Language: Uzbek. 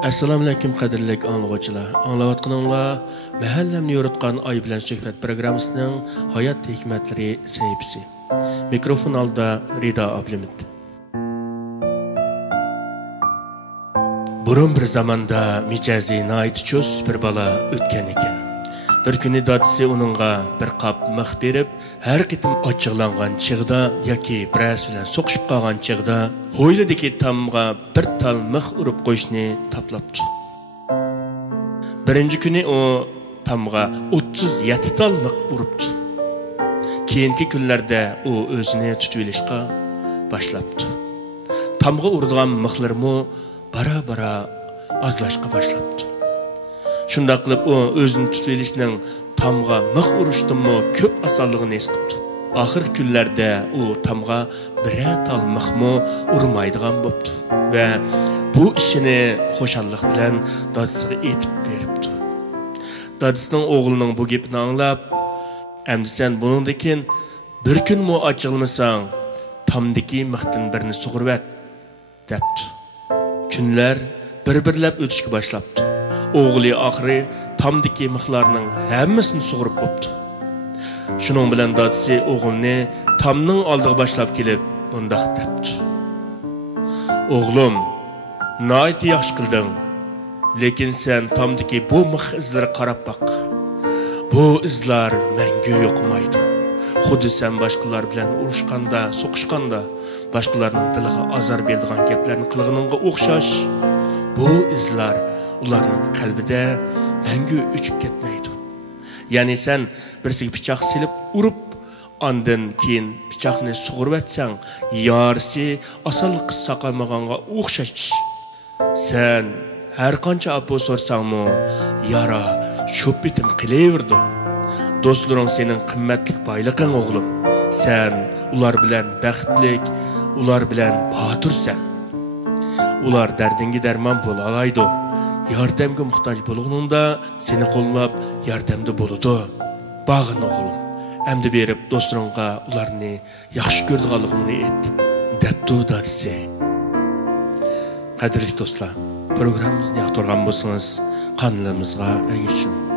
Assalamu alaykum qadrlik anglag'uvchilar. Anglayotganinglar mahallamni yoritgan Oy bilan suhbat programmasining hayot hikmatlari sahifasi. Mikrofon oldida Rida Ablimit. Burun bir zamanda mijazi nihoyat chus bir bola o'tgan ekan. Bir kuni dadisi uningga bir qop mix berib, har qitim ochiqlangan chig'da yoki biras bilan so'qishib qolgan chig'da ho'ylidagi tamga bir tal mix urib qo'yishni taplabdi. Birinchi kuni u tamga 37 tal mix uribdi. Keyingi kunlarda u o'zini tutib olishga boshlabdi. Tamga uradigan mixlarmi bara-bara azlashga boshlabdi. Shunda qilib u o'zini tutib olishning tamga mix urishdanmi ko'p osonligini his qildi. Oxir kunlarda u tamga biror tal mixmi urmaydigan bo'ldi va bu ishini xo'shallik bilan dadisiga aytib beribdi. Dadisining o'g'lining bu gapini anglab, "Endi sen buningdan keyin bir kunmi ochilmasang, tamdagi mixdan birini sug'urib et" debdi. Kunlar bir-birlab o'tishga boshlabdi. O'g'li oxiri tamdagi mixlarning hammasini sug'urib bo'ldi. Shuning bilan dadisi o'g'ilni tamning oldiga boshlab kelib, bundoq debdi: "O'g'lim, nihoyat yaxshi qilding. Lekin sen tamdagi bu mix izlari qarab baq. Bu izlar mangu yo'qmaydi. Xuddi sen boshqalar bilan urushganda, so'qishganda, boshqalarning diliga azor beradigan gaplarni qilganingga o'xshash. Bu izlar ularning qalbida mangu o'chib ketmaydi. Ya'ni sen birisiga pichoq silib urib, ondan keyin pichoqni sug'urib atsang, yorisi osonlik saqamaganga o'xshash ish. Sen har qancha apo so'rsangmi, yara shu bitim qilaverdi. Do'stlaring sening qimmatli boyliging o'g'lim. Sen ular bilan baxtlik, ular bilan botursan. Ular dardingga darmon bo'la oladi. Yordamga muhtoj bo'lganingda seni qo'llab yordamda bo'ladi. Bag'in o'g'lim. Endi berib do'stlaringga ularni yaxshi ko'rganligingni ayt" debdi dadisi. Qadrli do'stlar, programmamizni yoqtirgan bo'lsangiz, qanalimizga ergashing.